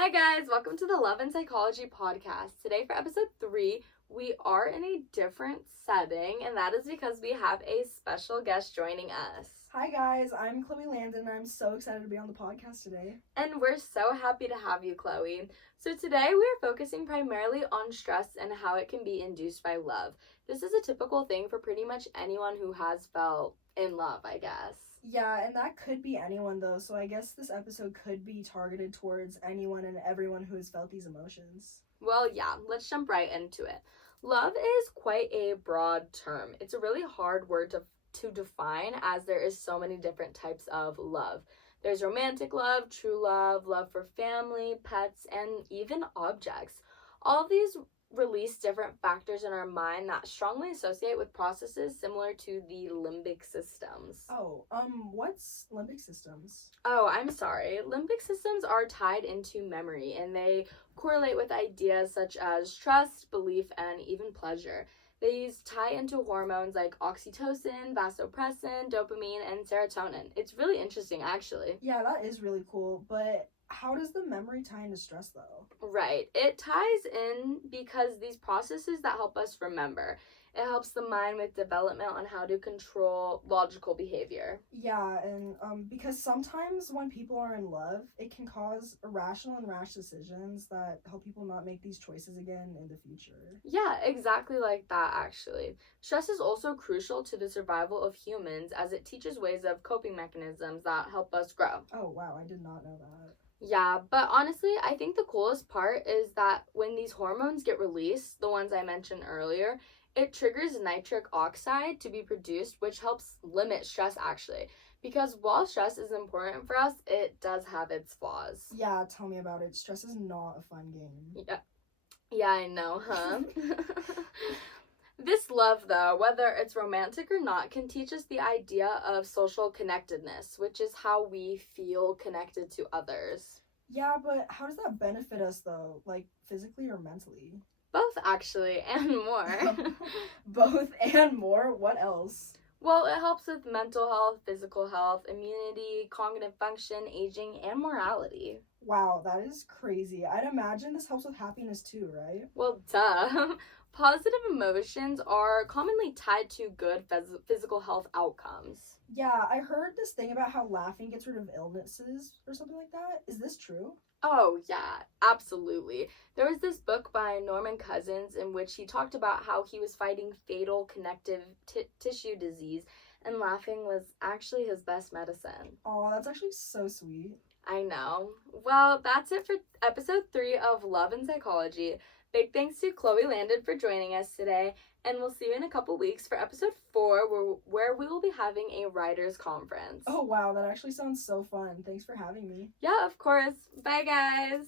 Hi guys, welcome to the Love and Psychology podcast. Today for episode 3, we are in a different setting, and that is because we have a special guest joining us. Hi guys, I'm Chloe Landon, and I'm so excited to be on the podcast today. And we're so happy to have you, Chloe. So today we are focusing primarily on stress and how it can be induced by love. This is a typical thing for pretty much anyone who has felt in love, I guess. Yeah, and that could be anyone though, so I guess this episode could be targeted towards anyone and everyone who has felt these emotions. Well, yeah, let's jump right into it. Love is quite a broad term. It's a really hard word to define as there is so many different types of love. There's romantic love, true love, love for family, pets, and even objects. All of these release different factors in our mind that strongly associate with processes similar to the limbic systems. What's limbic systems? Oh, I'm sorry. Limbic systems are tied into memory, and they correlate with ideas such as trust, belief, and even pleasure. These tie into hormones like oxytocin, vasopressin, dopamine, and serotonin. It's really interesting, actually. Yeah, that is really cool, but how does the memory tie into stress though? Right. It ties in because these processes that help us remember. It helps the mind with development on how to control logical behavior. Yeah, and because sometimes when people are in love, it can cause irrational and rash decisions that help people not make these choices again in the future. Yeah, exactly like that, actually. Stress is also crucial to the survival of humans as it teaches ways of coping mechanisms that help us grow. Oh, wow, I did not know that. Yeah, but honestly, I think the coolest part is that when these hormones get released, the ones I mentioned earlier, it triggers nitric oxide to be produced, which helps limit stress actually. Because while stress is important for us, it does have its flaws. Yeah, tell me about it. Stress is not a fun game. Yeah, I know, huh? This love, though, whether it's romantic or not, can teach us the idea of social connectedness, which is how we feel connected to others. Yeah, but how does that benefit us though? Like physically or mentally? Both, actually, and more. Both and more? What else? Well, it helps with mental health, physical health, immunity, cognitive function, aging, and morality. Wow, that is crazy. I'd imagine this helps with happiness too, right? Well, duh. Positive emotions are commonly tied to good physical health outcomes. Yeah, I heard this thing about how laughing gets rid of illnesses or something like that. Is this true? Oh, yeah, absolutely. There was this book by Norman Cousins in which he talked about how he was fighting fatal connective tissue disease, and laughing was actually his best medicine. Oh, that's actually so sweet. I know. Well, that's it for episode 3 of Love and Psychology. Big thanks to Chloe Landon for joining us today, and we'll see you in a couple weeks for episode 4, where we will be having a writers' conference. Oh, wow, that actually sounds so fun. Thanks for having me. Yeah, of course. Bye, guys.